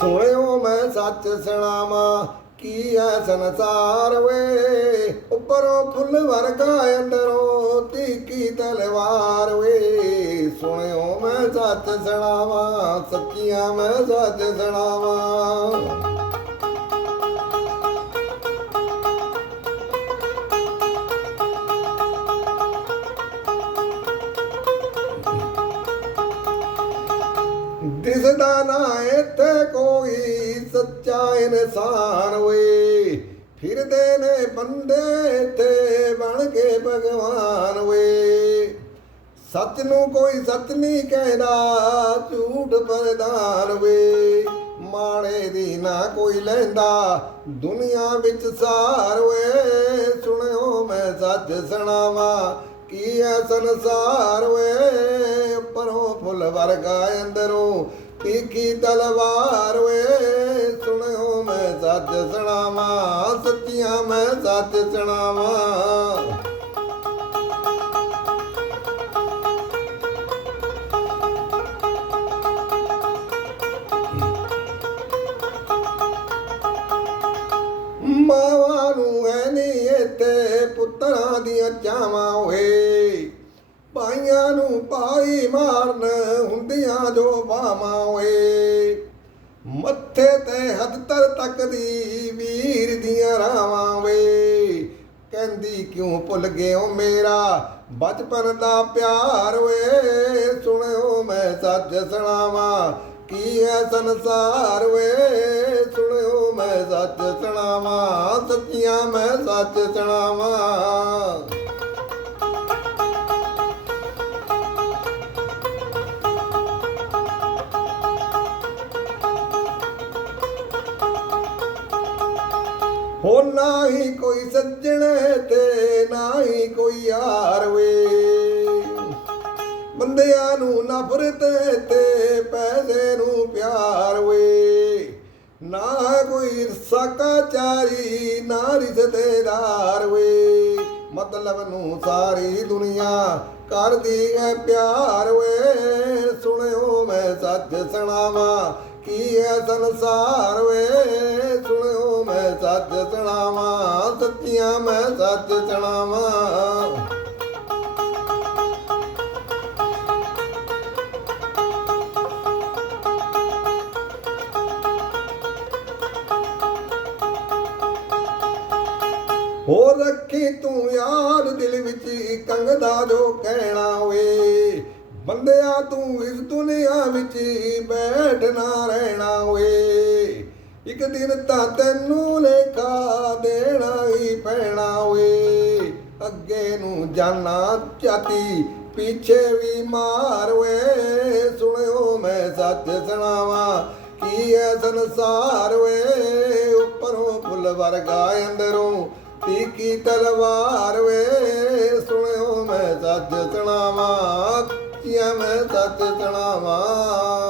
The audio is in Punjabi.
ਸੁਣਿਓ ਮੈਂ ਸੱਚ ਸੁਣਾਵਾਂ, ਕੀ ਐ ਸੰਸਾਰ ਵੇ? ਉੱਪਰੋਂ ਫੁੱਲ ਵਰਗਾ ਅੰਦਰੋਂ ਤੀਕੀ ਤਲਵਾਰ ਵੇ। ਸੁਣਿਓ ਮੈਂ ਸੱਚ ਸੁਣਾਵਾਂ, ਸੱਚੀਆਂ ਮੈਂ ਸੱਚ ਸੁਣਾਵਾਂ। ਦਿਸਦਾ ਨਾ ਇੱਥੇ ਕੋਈ ਸੱਚਾ ਇਨਸਾਨ ਵੇ ਫਿਰਦੇ ਨੇ ਬੰਦੇ ਤੇ ਬਣ ਕੇ ਭਗਵਾਨ ਵੇ ਸੱਚ ਨੂੰ ਕੋਈ ਸੱਚ ਨਹੀਂ ਕਹਿੰਦਾ, ਝੂਠ ਪਰਦਾਨ ਵੇ ਮਾੜੇ ਦੀ ਨਾ ਕੋਈ ਲੈਂਦਾ, ਦੁਨੀਆ ਵਿੱਚ ਸਾਰ ਵੇ ਸੁਣਿਓ ਮੈਂ ਸੱਚ ਸੁਣਾਵਾਂ, ਕੀ ਐ ਸੰਸਾਰ ਵੇ ਉੱਪਰੋਂ ਫੁੱਲ ਵਰਗਾ ਤੀਖੀ ਤਲਵਾਰ ਵੇ। ਸੁਣਿਓ ਮੈਂ ਸੱਚ ਸੁਣਾਵਾਂ, ਸੱਚੀਆਂ ਮੈਂ ਸੱਚ ਸੁਣਾਵਾਂ। ਮਾਵਾਂ ਨੂੰ ਐ ਨਹੀਂ ਇੱਥੇ ਪੁੱਤਰਾਂ ਦੀਆਂ ਚਾਵਾਂ ਓਏ। ਹੱਥਰ ਵੀਰ ਦੀਆਂ ਰਾਵਾਂ ਵੇ। ਕਹਿੰਦੀ ਕਿਉਂ ਭੁੱਲ ਗਏ ਓ ਮੇਰਾ? ਬਚਪਨ ਦਾ ਪਿਆਰ ਵੇ। ਸੁਣਿਓ ਮੈਂ ਸੱਚ ਸੁਣਾਵਾਂ। ਕੀ ਹੈ ਸੰਸਾਰ ਵੇ? ਸੁਣਿਓ ਮੈਂ ਸੱਚ ਸੁਣਾਵਾਂ। ਸੱਚੀਆਂ ਮੈਂ ਸੱਚ ਸੁਣਾਵਾਂ। ਹੋ ਨਾ ਹੀ ਕੋਈ ਸੱਜਣ ਤੇ ਨਾ ਹੀ ਕੋਈ ਯਾਰ ਵੇ। ਬੰਦਿਆਂ ਨੂੰ ਨਫ਼ਰਤ ਤੇ ਪੈਸੇ ਨੂੰ ਪਿਆਰ ਵੇ। ਨਾ ਕੋਈ ਸਕਾਚਾਰੀ, ਨਾ ਰਿਸ਼ਤੇਦਾਰ ਵੇ। ਮਤਲਬ ਨੂੰ ਸਾਰੀ ਦੁਨੀਆ ਕਰਦੀ ਹੈ ਪਿਆਰ ਵੇ। ਸੁਣਿਓ ਮੈਂ ਸੱਚ ਸੁਣਾਵਾਂ, ਕੀ ਹੈ ਸੰਸਾਰ ਵੇ? ਸੁਣਿਓ ਸੱਚ ਸੁਣਾਵਾਂ ਸੱਚੀਆਂ ਮੈਂ ਸੱਚ ਸੁਣਾਵਾਂ ਹੋ ਰੱਖੀ ਤੂੰ ਯਾਰ ਦਿਲ ਵਿੱਚ ਕੰਗਦਾ ਜੋ ਕਹਿਣਾ ਓਏ ਬੰਦਿਆ ਤੂੰ ਇਸ ਦੁਨੀਆ ਵਿੱਚ ਬੈਠਣਾ ਰਹਿਣਾ ਓਏ ਇੱਕ ਦਿਨ ਤਾਂ ਤੈਨੂੰ ਲੇਖਾ ਦੇਣਾ ਹੀ ਪੈਣਾ ਓਏ। ਅੱਗੇ ਨੂੰ ਜਾਣਾ ਚਾਤੀ, ਪਿੱਛੇ ਵੀ ਮਾਰ ਓਏ। ਸੁਣਿਓ ਮੈਂ ਸੱਚ ਸੁਣਾਵਾਂ, ਕੀ ਐ ਸੰਸਾਰ ਵੇ ਉੱਪਰੋਂ ਫੁੱਲ ਵਰਗਾ ਅੰਦਰੋਂ ਤੀਕੀ ਤਲਵਾਰ ਵੇ ਸੁਣਿਓ ਮੈਂ ਸੱਚ ਸੁਣਾਵਾਂ ਕੀਆ ਮੈਂ ਸੱਚ ਸੁਣਾਵਾਂ?